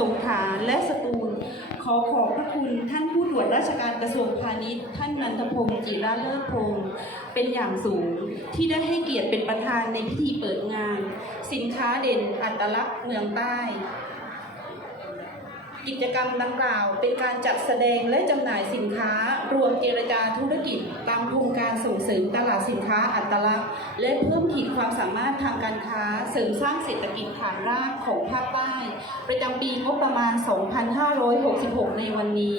สงขลาและสตูล ขอขอบพระคุณท่านผู้ตรวจราชการกระทรวงพาณิชย์ ท่านนันทพงศ์จิราเลิศพงศ์เป็นอย่างสูงที่ได้ให้เกียรติเป็นประธานในพิธีเปิดงาน สินค้าเด่นอัตลักษณ์เมืองใต้ กิจกรรมดังกล่าว เป็นการจัดแสดงและจำหน่ายสินค้า รวมเจรจาธุรกิจ ตามโครงการส่งเสริมตลาดสินค้าอัตลักษณ์ และเพิ่มขีดความสามารถทางการค้า เสริมสร้างเศรษฐกิจฐานรากของภาคใต้ ประจำปีงบประมาณ 2566 ในวันนี้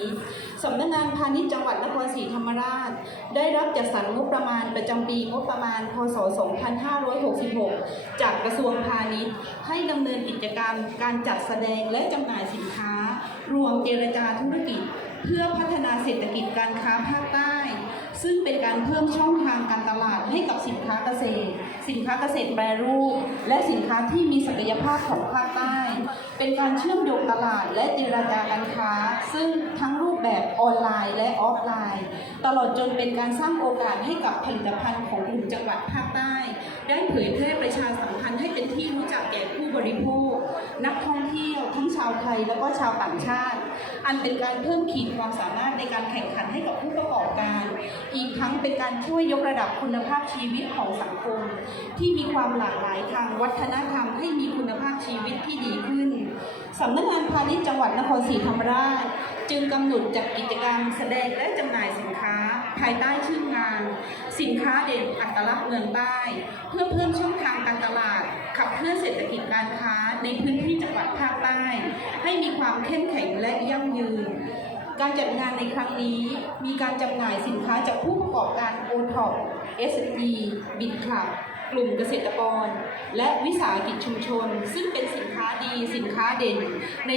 สำนักงานพาณิชย์จังหวัดนครศรีธรรมราช ได้รับจัดสรรงบประมาณประจำปีงบประมาณ พศ 2566 จากกระทรวงพาณิชย์ ให้ดำเนินกิจกรรมการจัดแสดงและจำหน่ายสินค้า รวมเจรจาธุรกิจ เพื่อพัฒนาเศรษฐกิจการค้าภาคใต้ ซึ่งเป็นการเพิ่มช่อง ให้กับสินค้าเกษตร สินค้าเกษตรแปรรูป และสินค้าที่มีศักยภาพของภาคใต้ เป็นการเชื่อมโยงตลาดและเจรจาการค้า ซึ่งทั้งรูปแบบออนไลน์และออฟไลน์ ตลอดจนเป็นการสร้างโอกาสให้กับผลิตภัณฑ์ของกลุ่มจังหวัดภาคใต้ ได้เผยแพร่ประชาสัมพันธ์ให้เป็นที่รู้จักแก่ผู้บริโภค นักท่องเที่ยวทั้งชาวไทยและก็ชาวต่างชาติ อันเป็นการเพิ่มขีดความสามารถในการแข่งขันให้กับผู้ประกอบการ อีกทั้งเป็นการช่วยยกระดับคุณภาพชีวิตของสังคม ที่มีความหลากหลายทางวัฒนธรรมให้มีคุณภาพชีวิตที่ดีขึ้นสำนักงานพาณิชย์จังหวัดนครศรีธรรมราช จึงกำหนดจัดกิจกรรมแสดงและจำหน่ายสินค้า ภายใต้ชื่องาน สินค้าเด่นอัตลักษณ์เมืองใต้ เพื่อเพิ่มช่องทางการตลาด ขับเคลื่อนเศรษฐกิจการค้าในพื้นที่จังหวัดภาคใต้ ให้มีความเข้มแข็งและยั่งยืน การจัดงานในครั้งนี้มีการจำหน่ายสินค้าจากผู้ประกอบการโอท็อปเอสบิดคลับกลุ่มเกษตรกร และวิสาหกิจชุมชน ซึ่งเป็นสินค้าดีสินค้าเด่นใน